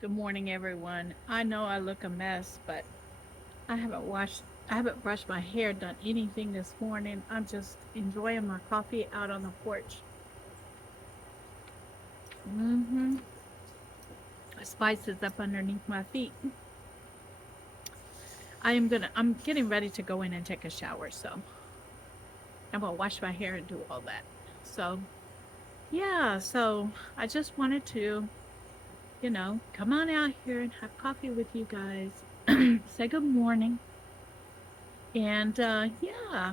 Good morning, everyone. I know I look a mess, but I haven't brushed my hair, done anything this morning. I'm just enjoying my coffee out on the porch. Mm-hmm. Spices up underneath my feet. I'm getting ready to go in and take a shower, so I'm gonna wash my hair and do all that. So, yeah, so I just wanted to, come on out here and have coffee with you guys. Say good morning. And yeah,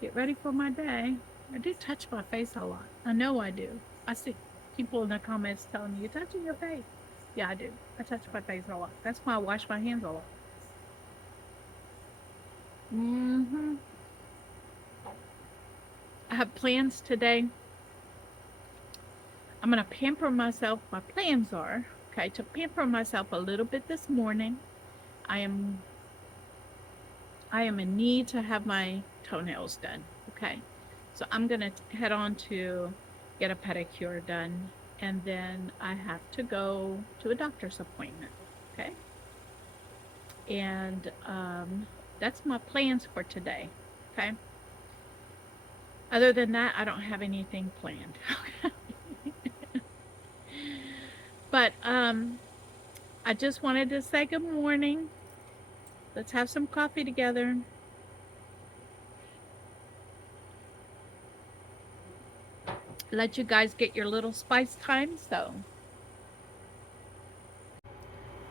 get ready for my day. I do touch my face a lot. I know I do. I see people in the comments telling me, you're touching your face. Yeah, I do. I touch my face a lot. That's why I wash my hands a lot. Hmm. I have plans today. I'm going to pamper myself. My plans are, okay, to pamper myself a little bit this morning. I am I am in need to have my toenails done. Okay. So I'm going to head on to get a pedicure done. And then I have to go to a doctor's appointment. Okay. And that's my plans for today. Okay. Other than that, I don't have anything planned. But I just wanted to say good morning. Let's have some coffee together. Let you guys get your little spice time. So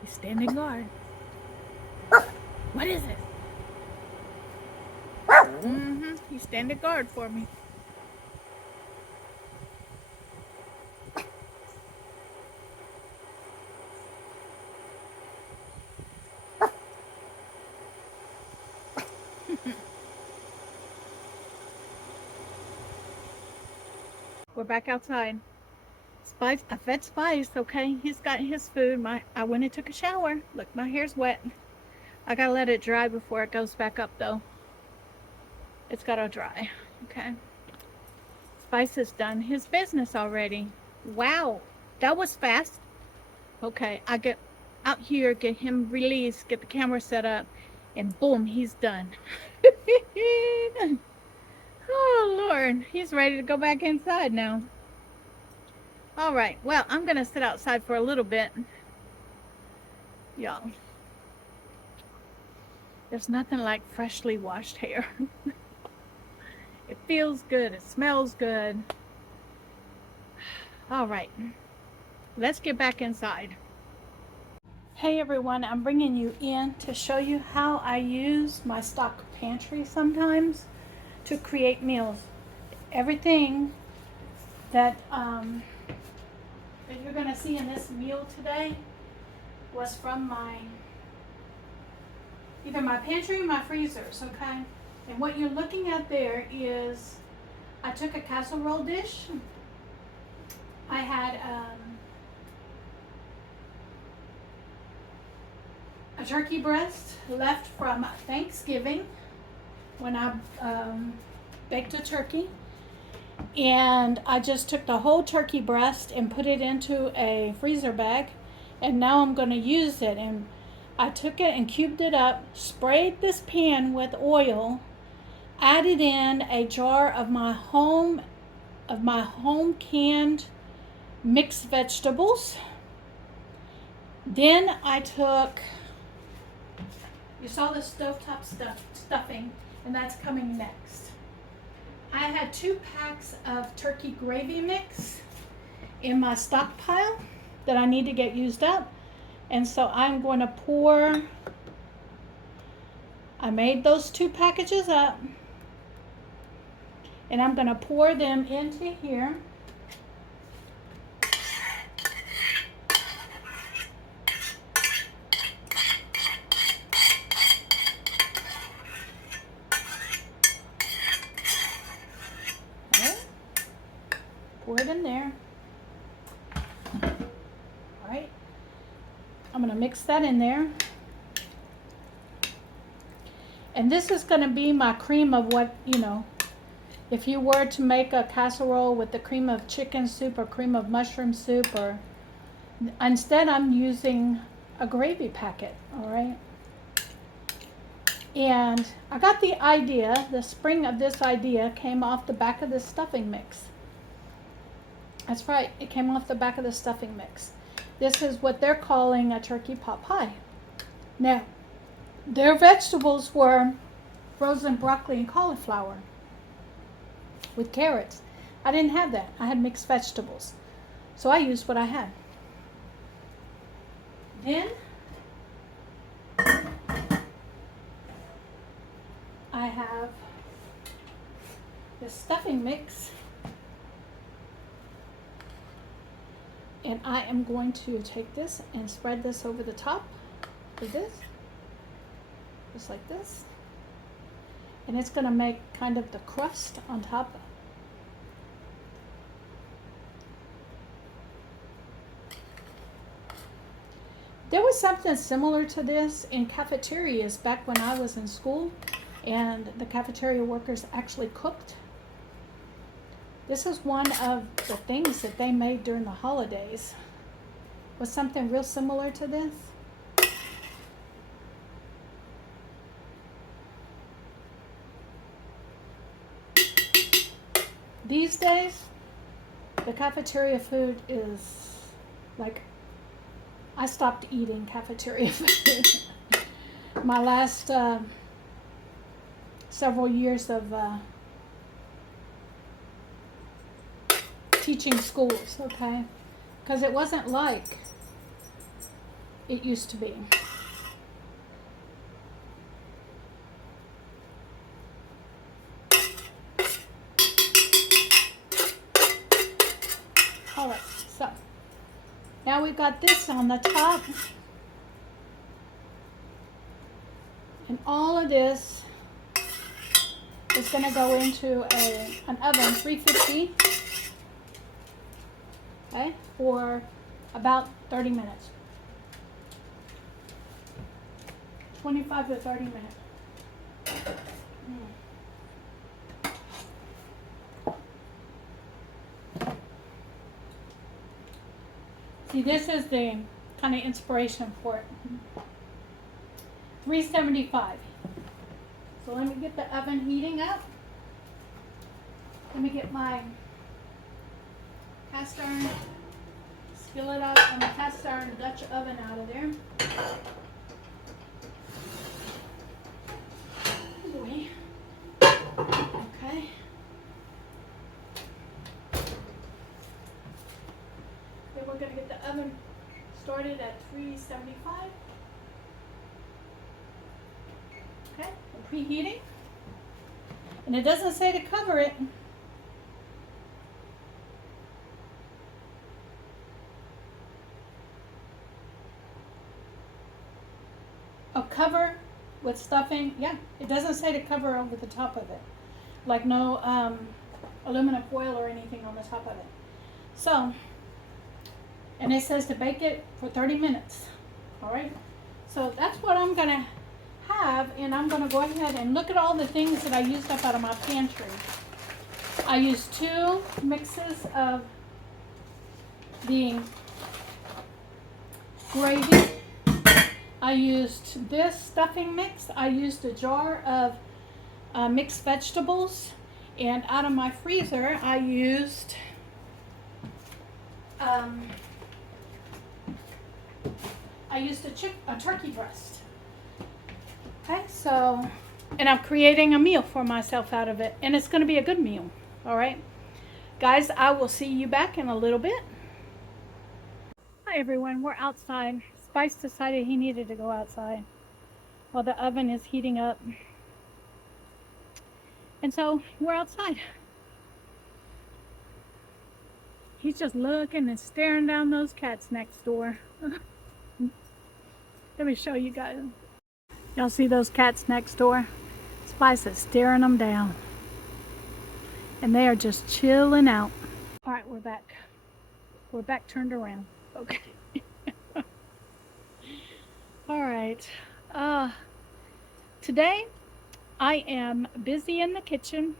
you standing guard. What is it? Mm-hmm. He's standing guard for me. We're back outside. Spice, I fed Spice, okay? He's got his food. I went and took a shower. Look, my hair's wet. I gotta let it dry before it goes back up, though. It's gotta dry, okay? Spice has done his business already. Wow, that was fast. Okay, I get out here, get him released, get the camera set up, and boom, he's done. Oh, Lord, he's ready to go back inside now. All right, well, I'm gonna sit outside for a little bit, y'all. There's nothing like freshly washed hair. It feels good, it smells good. All right, let's get back inside. Hey everyone, I'm bringing you in to show you how I use my stock pantry sometimes to create meals. Everything that that you're gonna see in this meal today was from either my pantry or my freezers, okay? And what you're looking at there is I took a casserole dish. I had a turkey breast left from Thanksgiving when I baked a turkey. And I just took the whole turkey breast and put it into a freezer bag. And now I'm going to use it. And I took it and cubed it up, sprayed this pan with oil, added in a jar of my home canned mixed vegetables. Then I took, you saw the stovetop stuffing, and that's coming next. I had 2 packs of turkey gravy mix in my stockpile that I need to get used up. And so I'm going to I made those 2 packages up, and I'm going to pour them into here. Pour it in there. All right. I'm going to mix that in there. And this is going to be my cream of what, If you were to make a casserole with the cream of chicken soup or cream of mushroom soup, or instead I'm using a gravy packet, all right? And I got the idea, the spring of this idea came off the back of the stuffing mix. That's right, it came off the back of the stuffing mix. This is what they're calling a turkey pot pie. Now, their vegetables were frozen broccoli and cauliflower with carrots. I didn't have that. I had mixed vegetables. So I used what I had. Then I have the stuffing mix. And I am going to take this and spread this over the top of this. Just like this. And it's going to make kind of the crust on top. There was something similar to this in cafeterias back when I was in school, and the cafeteria workers actually cooked. This is one of the things that they made during the holidays. Was something real similar to this. These days, the cafeteria food is like, I stopped eating cafeteria food. My last several years of teaching schools, okay? Because it wasn't like it used to be. All right, so now we've got this on the top. And all of this is going to go into an oven, 350, okay, for about 30 minutes. 25 to 30 minutes. See, this is the kind of inspiration for it. 375. So let me get the oven heating up. Let me get my cast iron skillet out and the cast iron Dutch oven out of there. Oh boy. Okay. Then we're going to get the oven started at 375. Okay, I'm preheating. And it doesn't say to cover it. A cover with stuffing, yeah, it doesn't say to cover over the top of it. Like no aluminum foil or anything on the top of it. So, and it says to bake it for 30 minutes. All right, so that's what I'm gonna have, and I'm gonna go ahead and look at all the things that I used up out of my pantry. I used 2 mixes of the gravy. I used this stuffing mix. I used a jar of mixed vegetables, and out of my freezer I used a turkey breast. Okay, so, and I'm creating a meal for myself out of it, and it's going to be a good meal. All right, guys, I will see you back in a little bit. Hi everyone, we're outside. Spice decided he needed to go outside while the oven is heating up, and so we're outside. He's just looking and staring down those cats next door. Let me show you guys. Y'all see those cats next door? Spice is staring them down. And they are just chilling out. All right, we're back. We're back turned around. Okay. All right. Today I am busy in the kitchen.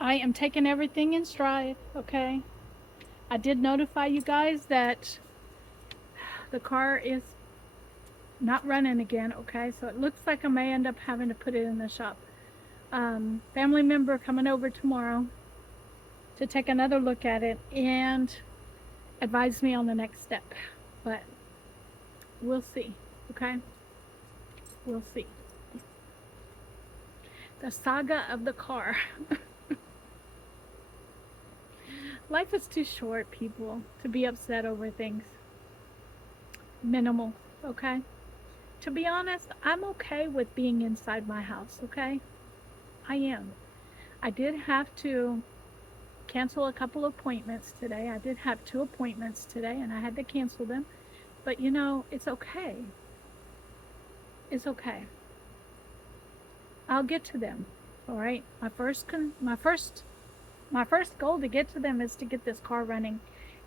I am taking everything in stride, okay? I did notify you guys that the car is not running again, okay? So it looks like I may end up having to put it in the shop. Family member coming over tomorrow to take another look at it and advise me on the next step. But we'll see, okay? We'll see. The saga of the car. Life is too short, people, to be upset over things. Minimal, okay? To be honest, I'm okay with being inside my house, okay? I am. I did have to cancel a couple of appointments today. I did have 2 appointments today and I had to cancel them. But you know, it's okay. It's okay. I'll get to them. All right? My first goal to get to them is to get this car running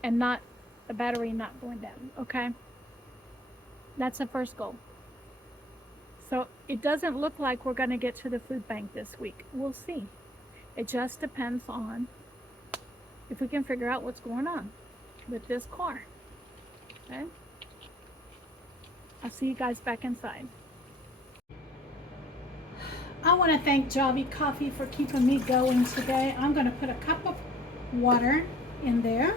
and not the battery not going down, okay? That's the first goal. So it doesn't look like we're going to get to the food bank this week. We'll see. It just depends on if we can figure out what's going on with this car. Okay? I'll see you guys back inside. I want to thank Javy Coffee for keeping me going today. I'm going to put a cup of water in there.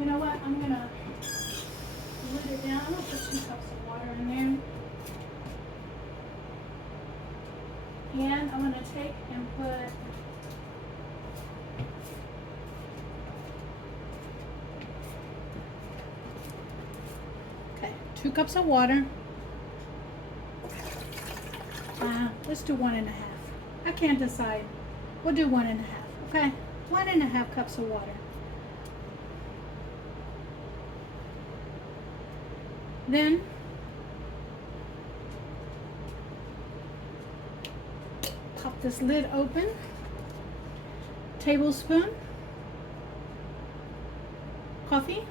You know what? I'm going to lid it down. I'm going to put 2 cups of water in there. And I'm going to take and put okay, 2 cups of water. Let's do 1.5. I can't decide. We'll do 1.5. Okay, 1.5 cups of water. Then pop this lid open. Tablespoon coffee.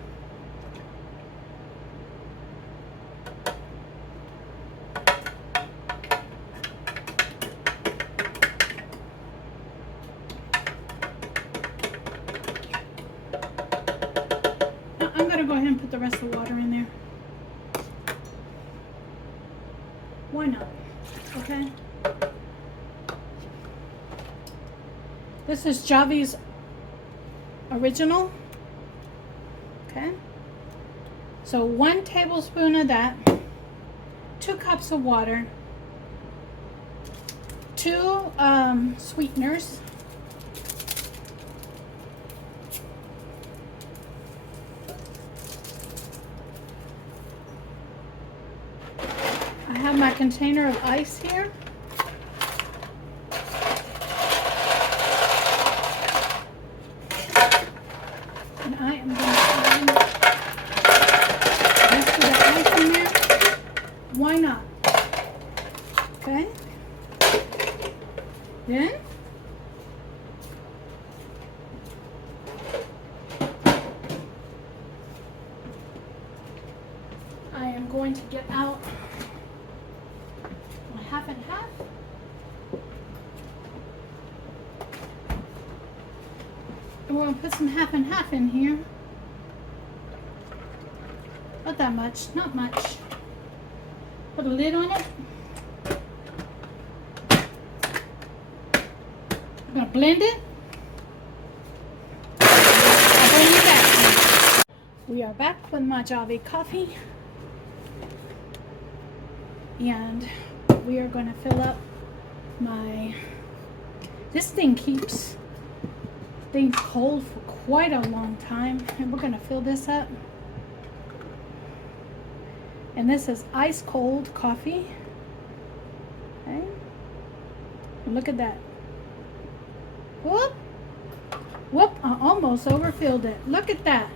I'm going to go ahead and put the rest of the water in there. Why not? Okay. This is Javy's original. Okay. So 1 tablespoon of that, 2 cups of water, 2 sweeteners, I have my container of ice here. And I am going to add the rest of the ice in there. Why not? Okay. Then I am going to get out my 1/2 and 1/2. And we're going to put some 1/2 and 1/2 in here. Not that much, not much. Put a lid on it. I'm going to blend it. I'll bring you back. We are back with my Javy coffee. And we are going to fill up my, this thing keeps things cold for quite a long time. And we're going to fill this up. And this is ice cold coffee. Okay. And look at that. Whoop. Whoop. I almost overfilled it. Look at that.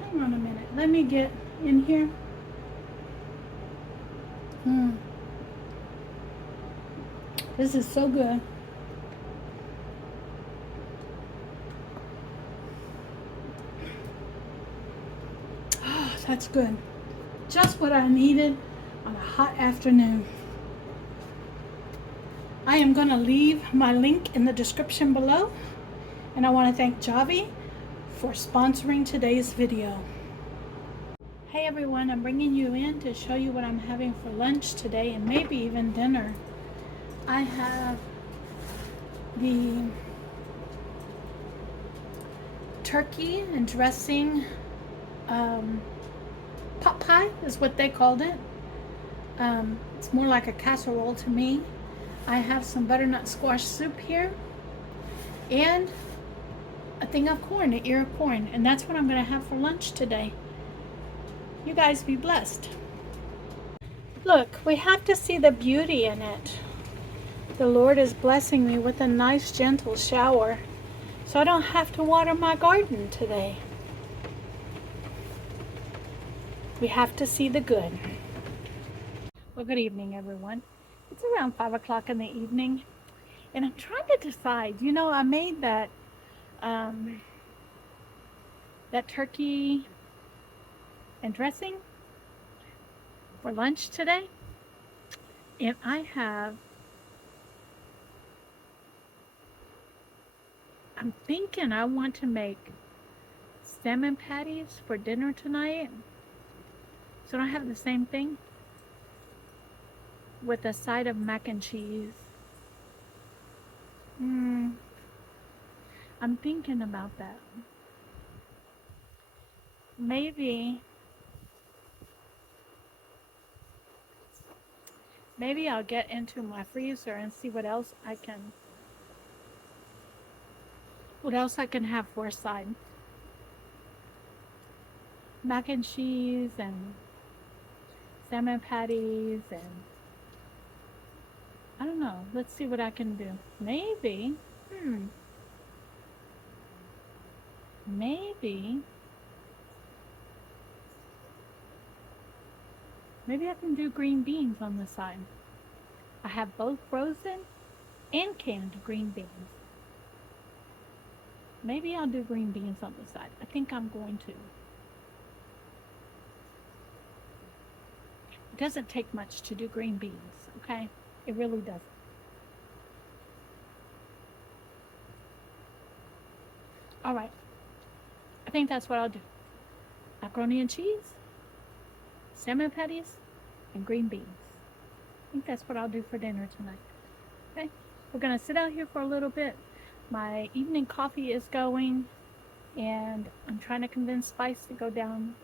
Hang on a minute. Let me get in here. This is so good. Oh, that's good. Just what I needed. on a hot afternoon. I am going to leave my link in the description below, and I want to thank Javy for sponsoring today's video. Hey everyone, I'm bringing you in to show you what I'm having for lunch today, and maybe even dinner. I have the turkey and dressing pot pie is what they called it. It's more like a casserole to me. I have some butternut squash soup here and a thing of corn, an ear of corn, and that's what I'm going to have for lunch today. You guys be blessed. Look, we have to see the beauty in it. The Lord is blessing me with a nice gentle shower, so I don't have to water my garden today. We have to see the good. Well, good evening, everyone. It's around 5 o'clock in the evening, and I'm trying to decide. You know, I made that turkey and dressing for lunch today, and I'm thinking I want to make salmon patties for dinner tonight, so I don't have the same thing with a side of mac and cheese. I'm thinking about that. Maybe I'll get into my freezer and see what else I can have for a side. Mac and cheese and salmon patties, and I don't know. Let's see what I can do. Maybe I can do green beans on the side. I have both frozen and canned green beans. Maybe I'll do green beans on the side. I think I'm going to. It doesn't take much to do green beans, okay? It really doesn't. All right. I think that's what I'll do. Macaroni and cheese, salmon patties, and green beans. I think that's what I'll do for dinner tonight. Okay? We're going to sit out here for a little bit. My evening coffee is going, and I'm trying to convince Spice to go down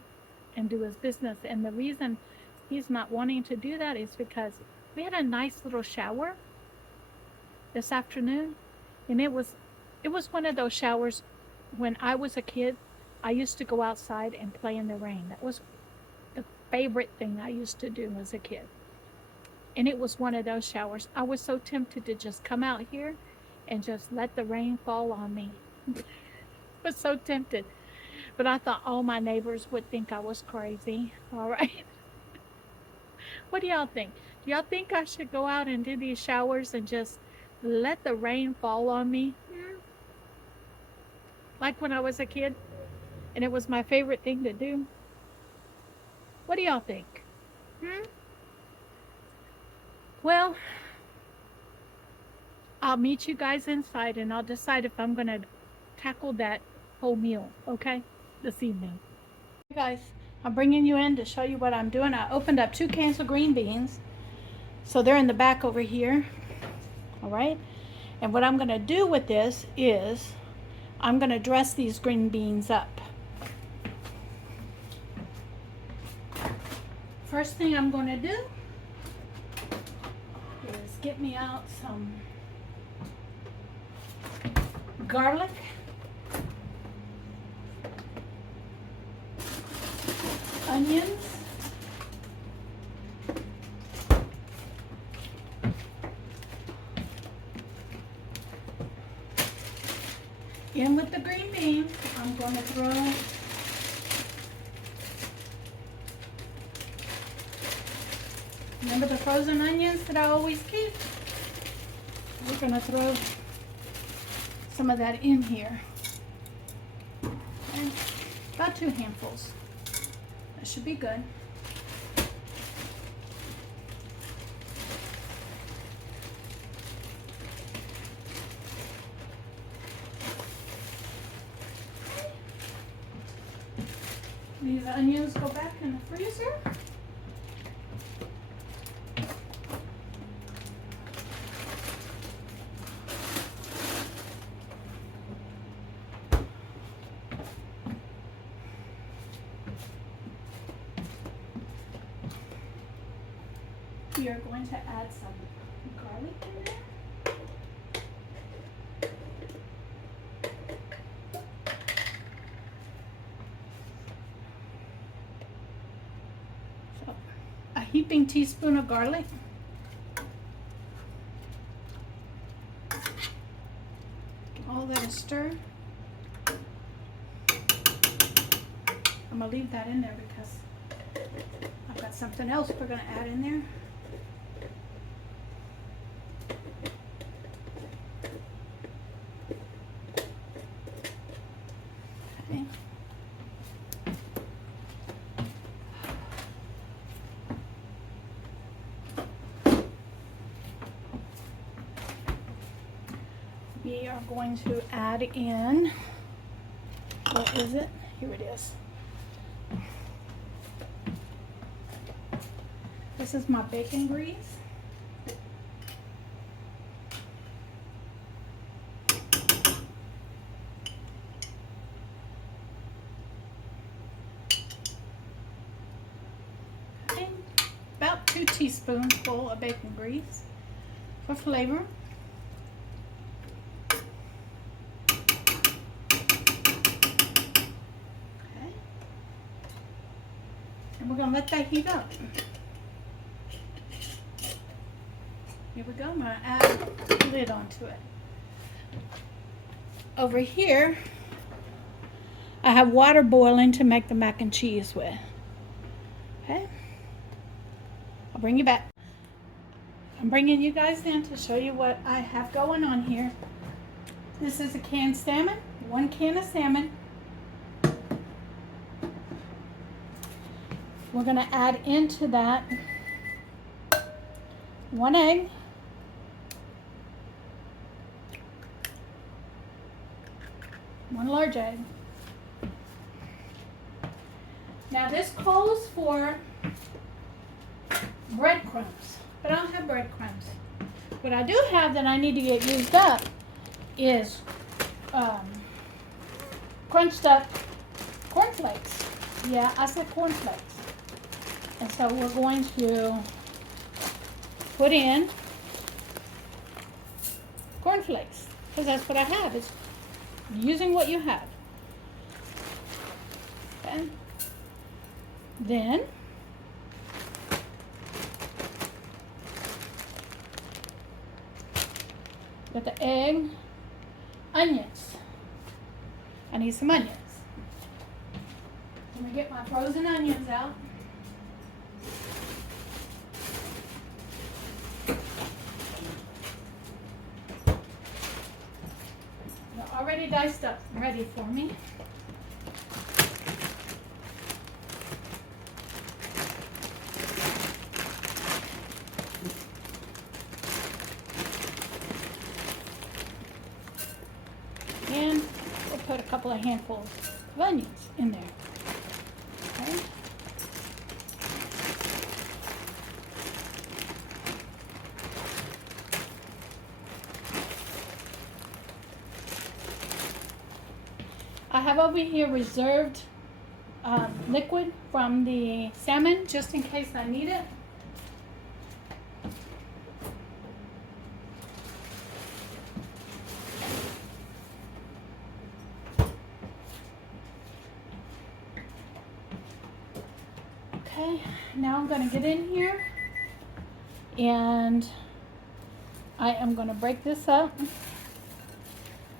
and do his business. And the reason he's not wanting to do that is because we had a nice little shower this afternoon, and it was one of those showers. When I was a kid, I used to go outside and play in the rain. That was the favorite thing I used to do as a kid. And it was one of those showers. I was so tempted to just come out here and just let the rain fall on me. I was so tempted. But I thought all my neighbors would think I was crazy. All right. What do y'all think? Do y'all think I should go out and do these showers and just let the rain fall on me? Like when I was a kid, and it was my favorite thing to do. What do y'all think? Well, I'll meet you guys inside, and I'll decide if I'm going to tackle that whole meal, okay, this evening. Hey guys, I'm bringing you in to show you what I'm doing. I opened up 2 cans of green beans, so they're in the back over here. All right, and what I'm going to do with this is I'm going to dress these green beans up. First thing I'm going to do is get me out some garlic, onions, in with the green beans. I'm going to throw remember the frozen onions that I always keep? We're going to throw some of that in here. And about 2 handfuls. That should be good. These onions go back in the freezer. We are going to add some garlic in there. So, a heaping teaspoon of garlic. All that is stirred. I'm gonna leave that in there because I've got something else we're gonna add in there. Okay. We are going to add in, what is it? Here it is. This is my bacon grease. Okay. About 2 teaspoons of bacon grease for flavor. And we're going to let that heat up. Here we go. I'm going to add a lid onto it. Over here, I have water boiling to make the mac and cheese with. Okay. I'll bring you back. I'm bringing you guys in to show you what I have going on here. This is a canned salmon, 1 can of salmon. We're going to add into that 1 egg, 1 large egg. Now this calls for breadcrumbs, but I don't have breadcrumbs. What I do have that I need to get used up is crunched up cornflakes. Yeah, I said cornflakes. And so we're going to put in cornflakes, because that's what I have. It's using what you have. Okay. Then with the egg, onions. I need some onions. Let me get my frozen onions out. They're already diced up, ready for me. And we'll put a couple of handfuls of onions in there. Okay. I have over here reserved liquid from the salmon just in case I need it. Okay, now I'm going to get in here and I am going to break this up.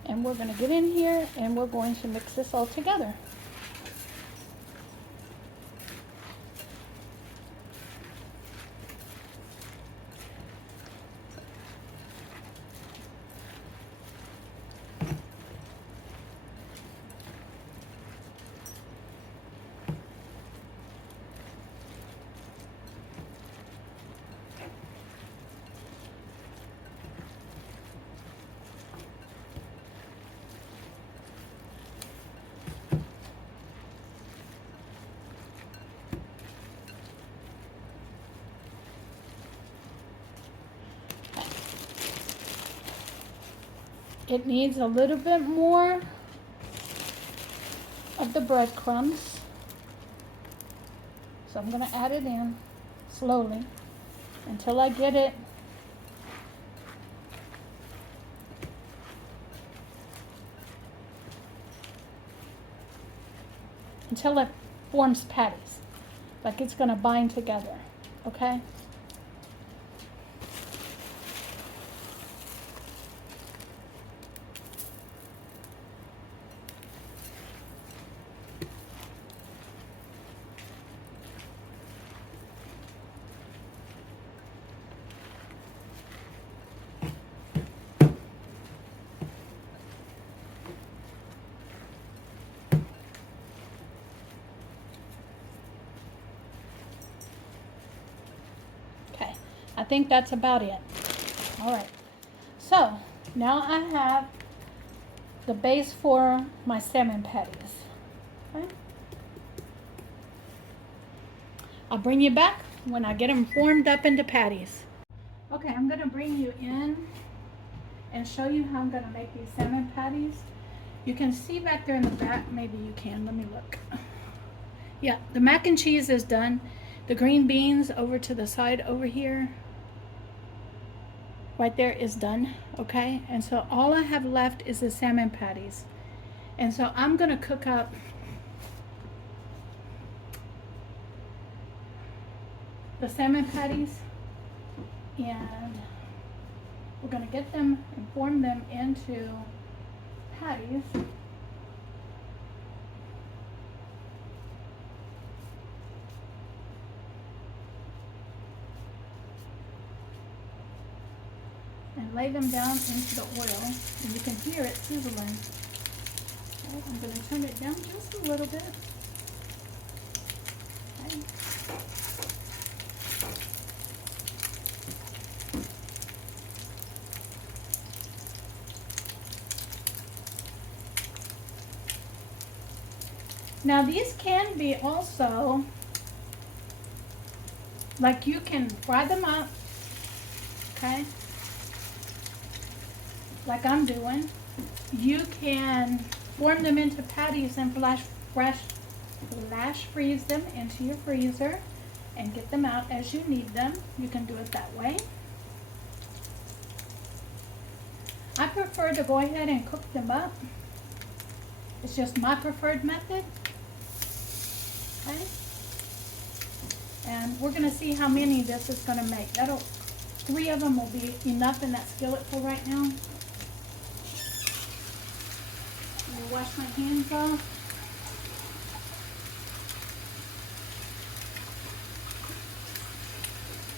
And we're going to get in here and we're going to mix this all together. It needs a little bit more of the breadcrumbs. So I'm going to add it in slowly until I get it until it forms patties, like it's going to bind together, okay? Okay, I think that's about it. All right, so now I have the base for my salmon patties. Okay. I'll bring you back when I get them formed up into patties. Okay, I'm gonna bring you in and show you how I'm gonna make these salmon patties. You can see back there in the back, maybe you can, let me look. Yeah, the mac and cheese is done. The green beans over to the side over here, right there, is done, okay? And so all I have left is the salmon patties. And so I'm gonna cook up the salmon patties, and we're gonna get them and form them into patties. And lay them down into the oil, and you can hear it sizzling. Okay, I'm going to turn it down just a little bit. Okay. Now these can be also, like, you can fry them up, okay, like I'm doing. You can form them into patties and flash freeze them into your freezer and get them out as you need them. You can do it that way. I prefer to go ahead and cook them up. It's just my preferred method. Okay. And we're gonna see how many this is gonna make. 3 of them will be enough in that skillet for right now. I'm gonna wash my hands off.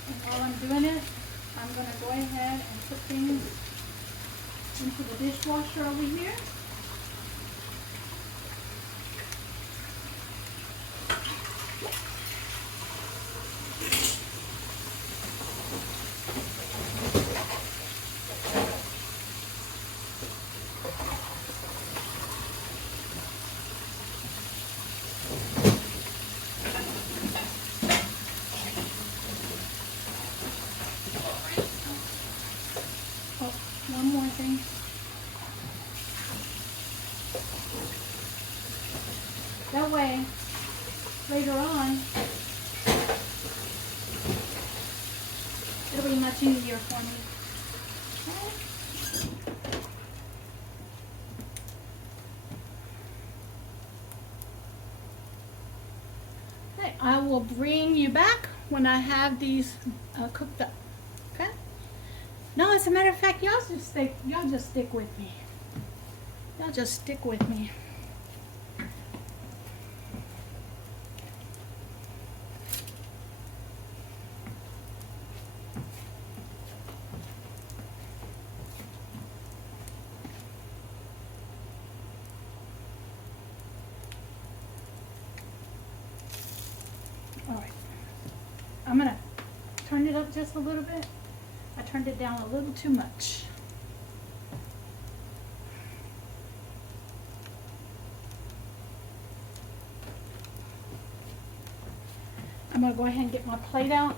And while I'm doing it, I'm gonna go ahead and put things into the dishwasher over here. Oh, one more thing. That way, later on, it'll be much easier for me. Okay, I will bring you back when I have these cooked up. Okay? No, as a matter of fact, y'all just stick with me. Y'all just stick with me. All right. I'm gonna turn it up just a little bit. I turned it down a little too much. I'm gonna go ahead and get my plate out.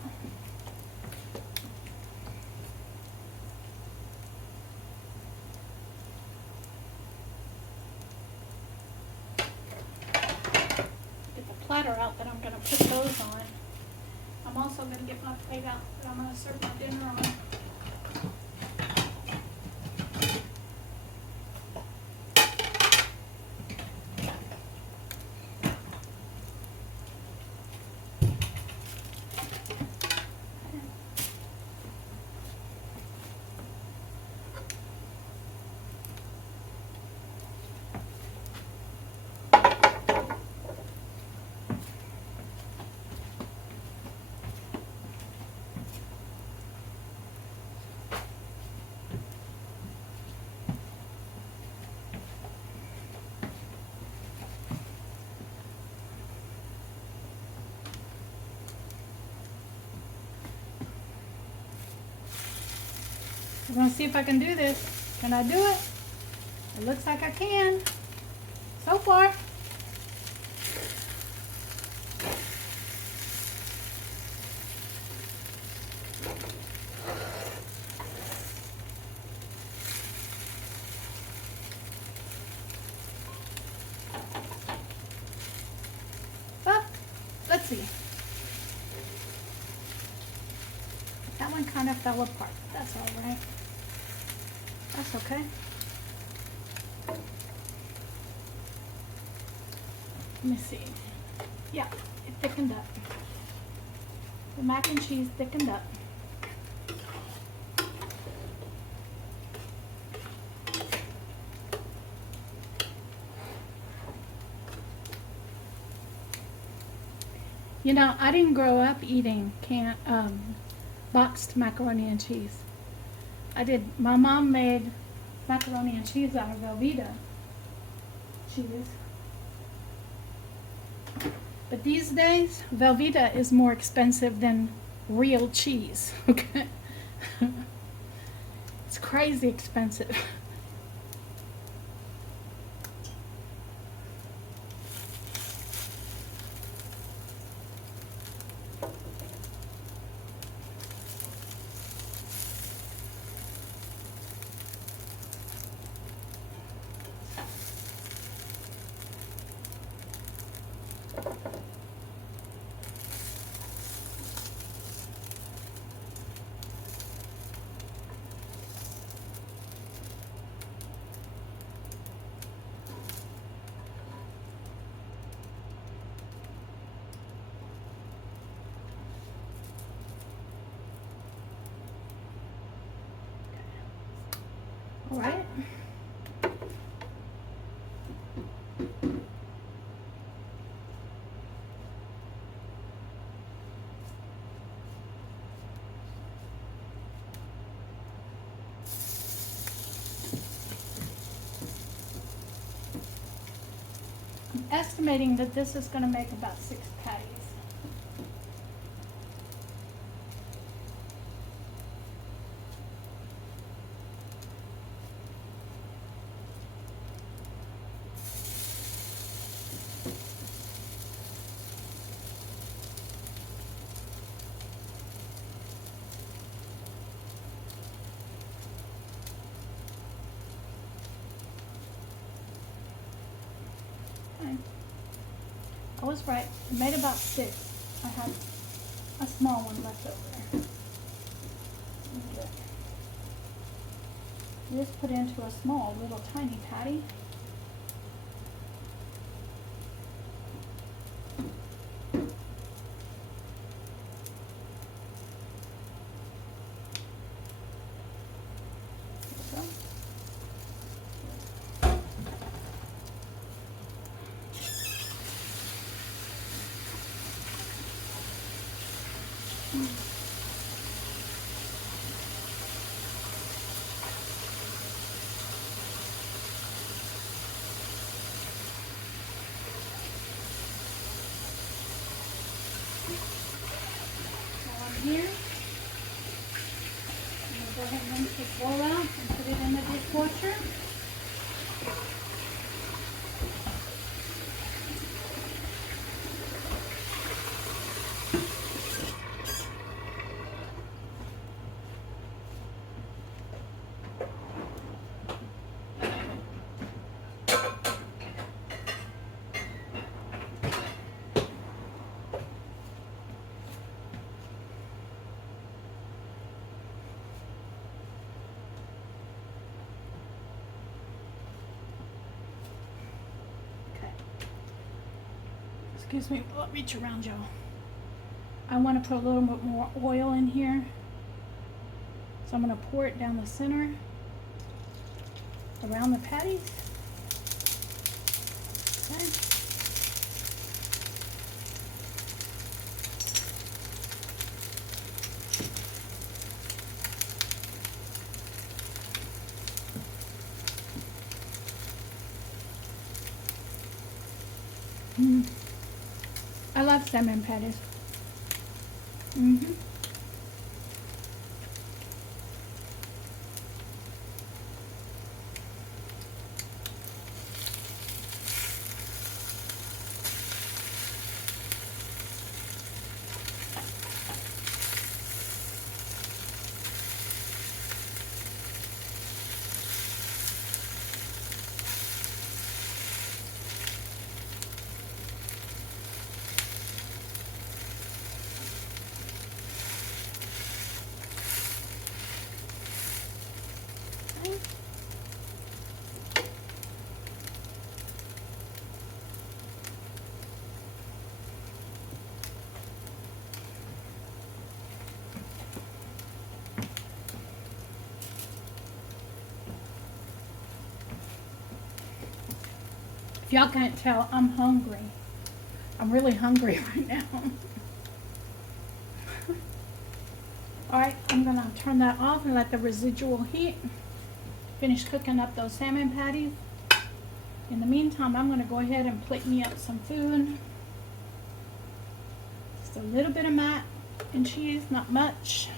platter out that I'm going to put those on. I'm also going to get my plate out that I'm going to serve my dinner on. I'm going to see if I can do this. Can I do it? It looks like I can. So far. But, let's see. That one kind of fell apart. That's all right. That's okay. Let me see. Yeah, it thickened up. The mac and cheese thickened up. You know, I didn't grow up eating boxed macaroni and cheese. My mom made macaroni and cheese out of Velveeta cheese. But these days, Velveeta is more expensive than real cheese, okay? It's crazy expensive. All right. I'm estimating that this is going to make about 6 patties. I was right. I made about 6. I have a small one left over. Just put into a small, little tiny patty. Excuse me, let me reach around y'all. I want to put a little bit more oil in here. So I'm going to pour it down the center, around the patties. Okay. I love salmon patties. If y'all can't tell, I'm hungry. I'm really hungry right now. Alright, I'm going to turn that off and let the residual heat finish cooking up those salmon patties. In the meantime, I'm going to go ahead and plate me up some food. Just a little bit of mac and cheese, not much.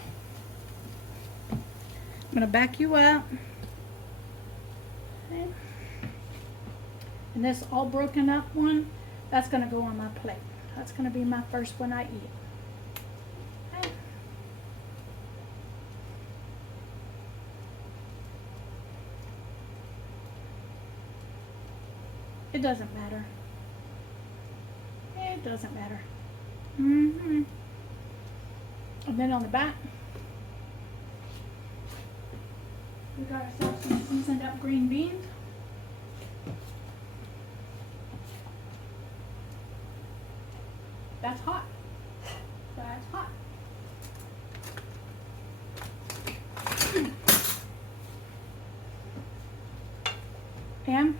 I'm going to back you up. Okay. And this all broken up one, that's going to go on my plate. That's going to be my first one I eat. Okay. It doesn't matter. It doesn't matter. And then on the back, we got ourselves some seasoned up green beans. That's hot. That's hot. And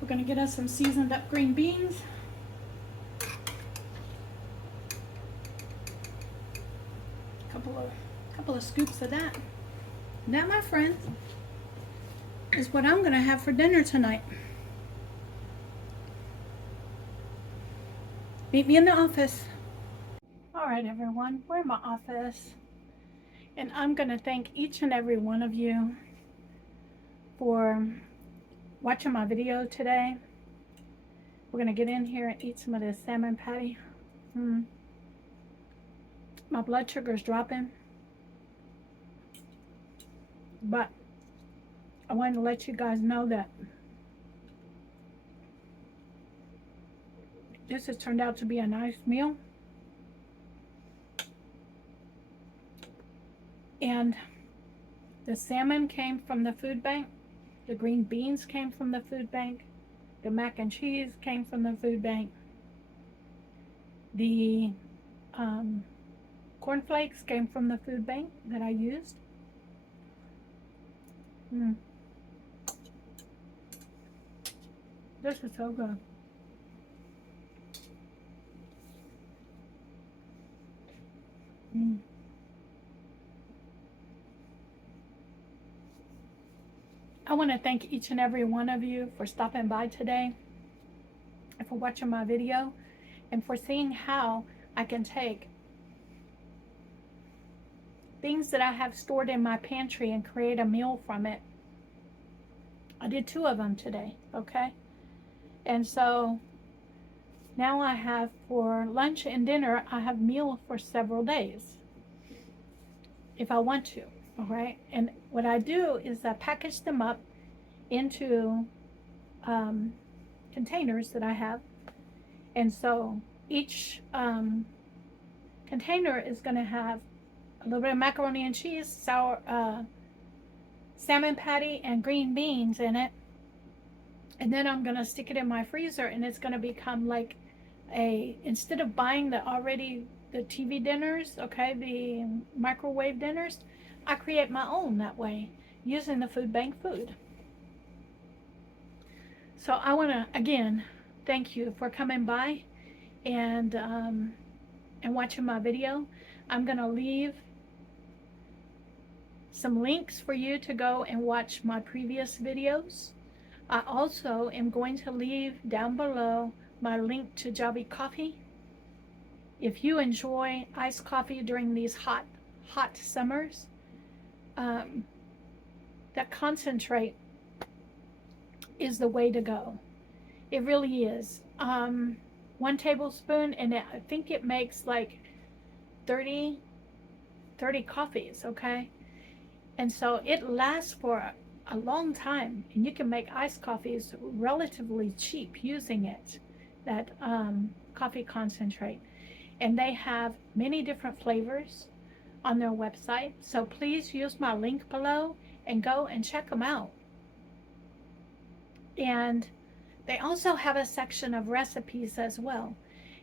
we're going to get us some seasoned up green beans. Couple of scoops of that. And that, my friends, is what I'm going to have for dinner tonight. Meet me in the office. All right, everyone, we're in my office. And I'm going to thank each and every one of you for watching my video today. We're going to get in here and eat some of this salmon patty. My blood sugar is dropping. But I wanted to let you guys know that this has turned out to be a nice meal. And the salmon came from the food bank. The green beans came from the food bank. The mac and cheese came from the food bank. The cornflakes came from the food bank that I used. This is so good. I want to thank each and every one of you for stopping by today and for watching my video and for seeing how I can take things that I have stored in my pantry and create a meal from it. I did 2 of them today, okay? And so now I have, for lunch and dinner, I have meal for several days if I want to, all right? And what I do is I package them up into containers that I have. And so each container is going to have a little bit of macaroni and cheese, salmon patty, and green beans in it. And then I'm going to stick it in my freezer, and it's going to become like instead of buying the TV dinners, okay, the microwave dinners, I create my own that way using the food bank food. So I want to again thank you for coming by and watching my video. I'm going to leave some links for you to go and watch my previous videos. I also am going to leave down below my link to Javy coffee. If you enjoy iced coffee during these hot summers, that concentrate is the way to go. It really is. 1 tablespoon, and I think it makes like 30 coffees, okay? And so it lasts for a long time, and you can make iced coffees relatively cheap using it, that coffee concentrate. And they have many different flavors on their website. So please use my link below and go and check them out. And they also have a section of recipes as well.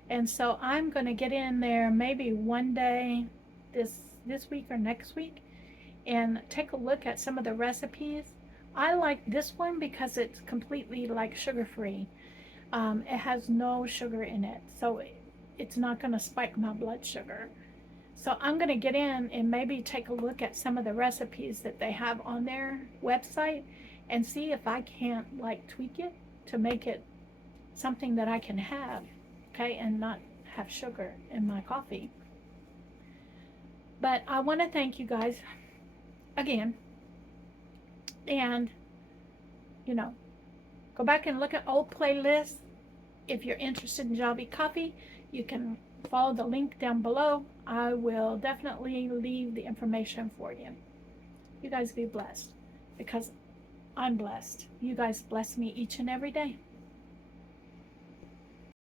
And so I'm going to get in there maybe one day this week or next week and take a look at some of the recipes. I like this one because it's completely like sugar-free. It has no sugar in it, so it's not going to spike my blood sugar. So I'm going to get in and maybe take a look at some of the recipes that they have on their website and see if I can't like tweak it to make it something that I can have, okay, and not have sugar in my coffee. But I want to thank you guys again, and go back and look at old playlists. If you're interested in Javy coffee, you can follow the link down below. I will definitely leave the information for you. You guys be blessed, because I'm blessed. You guys bless me each and every day.